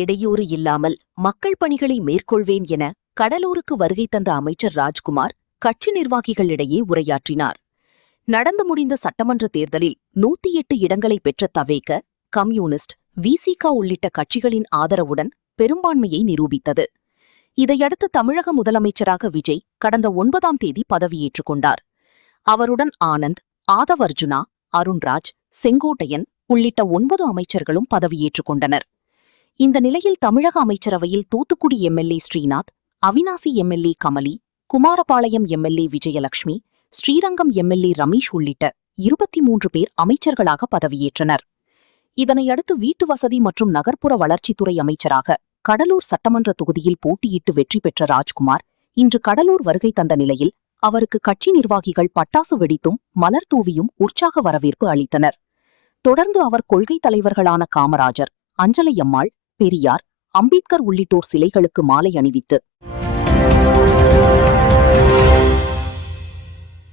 இடையூறு இல்லாமல் மக்கள் பணிகளை மேற்கொள்வேன் என கடலூருக்கு வருகை தந்த அமைச்சர் ராஜ்குமார் கட்சி நிர்வாகிகளிடையே உரையாற்றினார். நடந்து முடிந்த சட்டமன்ற தேர்தலில் 108 இடங்களை பெற்ற தவேக, கம்யூனிஸ்ட், விசிக உள்ளிட்ட கட்சிகளின் ஆதரவுடன் பெரும்பான்மையை நிரூபித்தது. இதையடுத்து தமிழக முதலமைச்சராக விஜய் கடந்த 9ஆம் தேதி பதவியேற்றுக் கொண்டார். அவருடன் ஆனந்த், ஆதவர்ஜுனா, அருண்ராஜ், செங்கோட்டையன் உள்ளிட்ட 9 அமைச்சர்களும் பதவியேற்றுக் கொண்டனர். இந்த நிலையில் தமிழக அமைச்சரவையில் Thoothukudi MLA Srinath, Avinashi MLA Kamali, Kumarapalayam MLA Vijayalakshmi, Srirangam MLA Ramesh உள்ளிட்ட 23 பேர் அமைச்சர்களாக பதவியேற்றனர். இதனையடுத்து வீட்டு வசதி மற்றும் நகர்ப்புற வளர்ச்சித்துறை அமைச்சராக கடலூர் சட்டமன்ற தொகுதியில் போட்டியிட்டு வெற்றி பெற்ற ராஜ்குமார் இன்று கடலூர் வருகை தந்த நிலையில் அவருக்கு கட்சி நிர்வாகிகள் பட்டாசு வெடித்தும் மலர் தூவியும் உற்சாக வரவேற்பு அளித்தனர். தொடர்ந்து அவர் கொள்கை தலைவர்களான காமராஜர், அஞ்சலையம்மாள், பெரியார், அம்பேத்கர் உள்ளிட்டோர் சிலைகளுக்கு மாலை அணிவித்து